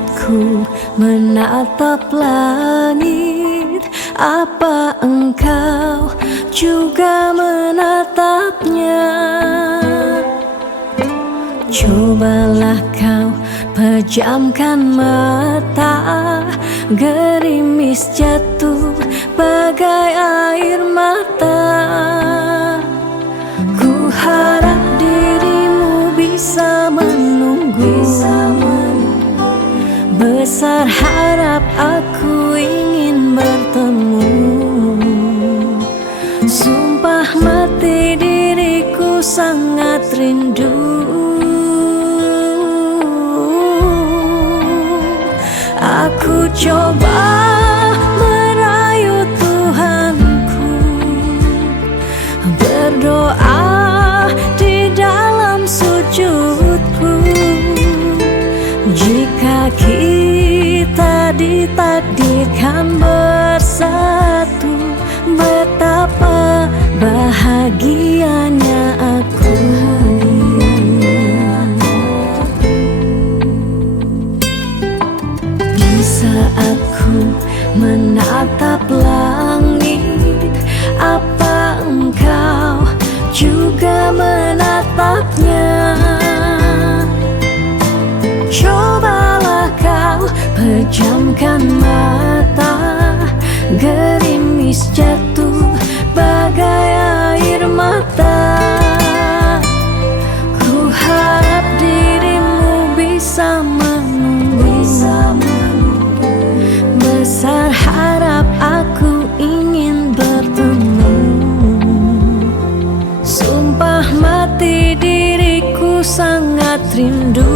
saat ku menatap langit, apa engkau juga menatapnya? Cobalah kau pejamkan mata, gerimis jatuh bagai air mata. Ku harap dirimu bisa menunggu, besar harap aku ingin bertemu. Sumpah mati diriku sangat rindu. Aku coba merayu Tuhanku, berdoa di dalam sujudku. Jika kita ditakdirkan bersatu, betapa bahagianya aku. Di saat ku menatap langit, apa engkau juga menatapnya? Cobalah kau pejamkan mata, gerimis jatuh bagai air mata. Ku harap dirimu bisa menunggu, besar harap aku ingin bertemu. Sumpah mati diriku sangat rindu.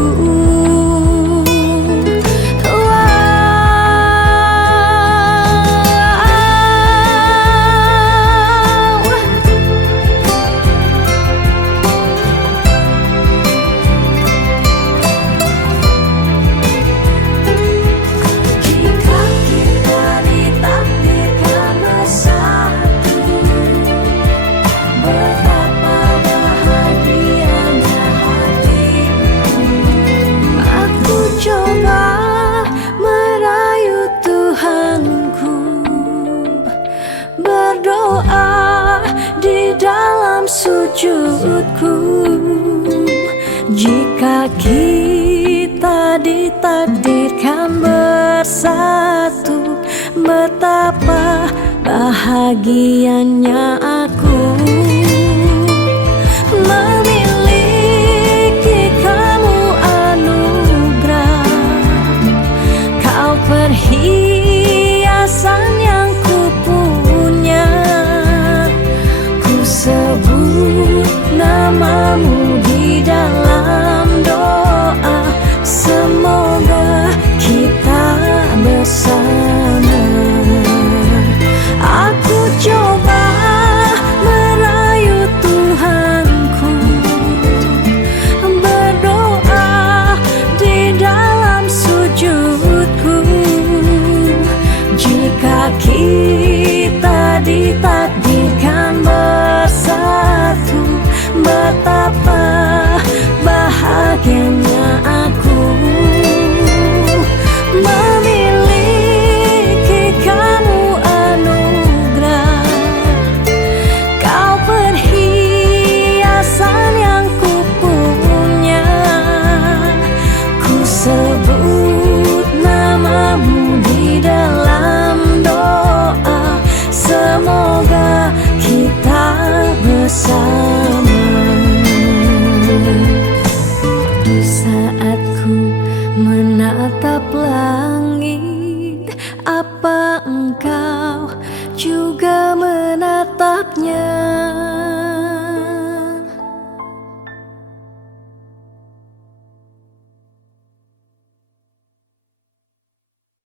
Berdoa di dalam sujudku. Jika kita ditakdirkan bersatu, betapa bahagianya aku. Memiliki kamu anugerah, kau perhiasan yang sebut namamu di dalam doa, semoga kita bersama. Aku coba merayu Tuhanku, berdoa di dalam sujudku. Jika kita ditakdirkan bersatu, betapa bahagianya aku. Memiliki kamu anugerah, kau perhiasan yang ku punya. Ku sebut namamu di dalam doa, semoga kita bersama. Di saat ku menatap langit, apa engkau juga menatapnya?